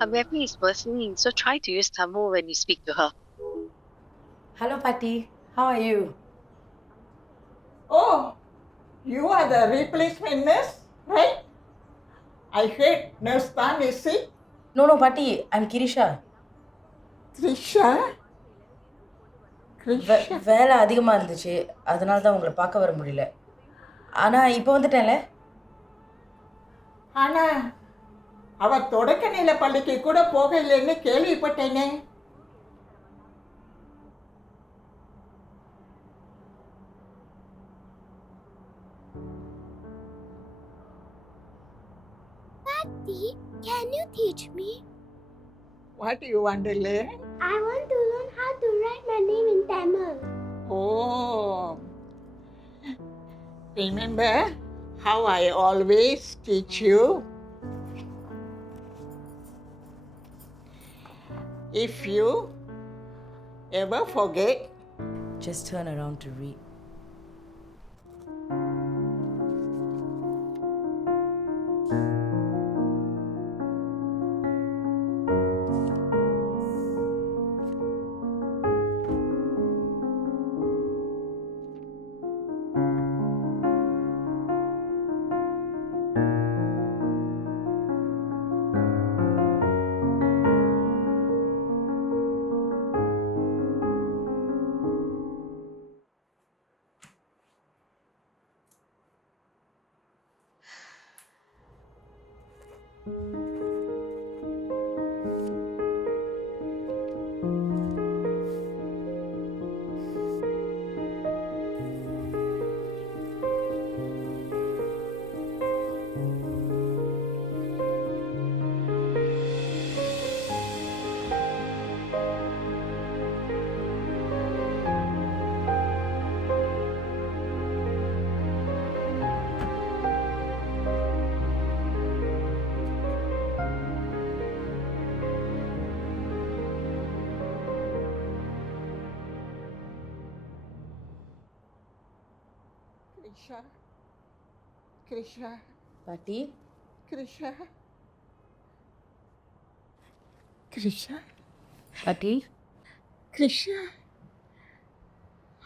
Her memory is worsening, so try to use Tamil when you speak to her. Hello, Patty. How are you? Oh, you are the replacement nurse, right? I heard Nurse Tan is sick. No, Patty. I'm Kirisha. Trisha? Krisha? வேலை அதிகமாக இருந்துச்சு அதனால தான் உங்களை பார்க்க வர முடியல ஆனால் இப்போ வந்துட்டேன்ல ஆனா அவ தொடக்க பள்ளிக்கு கூட போகலைன்னு கேள்விப்பட்டேனே. Patty, can you teach me? What do you want to learn? I want to learn how to write my name in Tamil. Oh, remember how I always teach you? If you ever forget, just turn around to read. Krisha, Krisha, பாட்டி Krisha, Krisha, பாட்டி Krisha.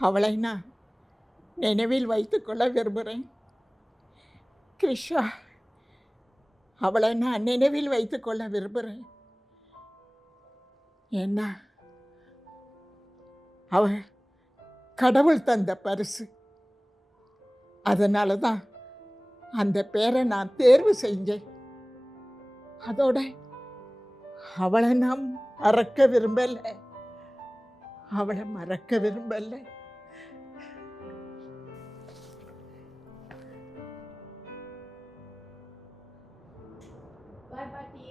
அவளை நான் நினைவில் வைத்துக்கொள்ள விரும்புகிறேன். கிருஷா, அவளை நான் நினைவில் வைத்துக்கொள்ள விரும்புகிறேன். ஏன்னா அவ கடவுள் தந்த பரிசு. அதனால தான் அந்த பேரை நான் தேர்வு செஞ்சேன். அதோட அவளை நான் மறக்க விரும்பல. அவளை மறக்க விரும்பல. பாய் பாட்டி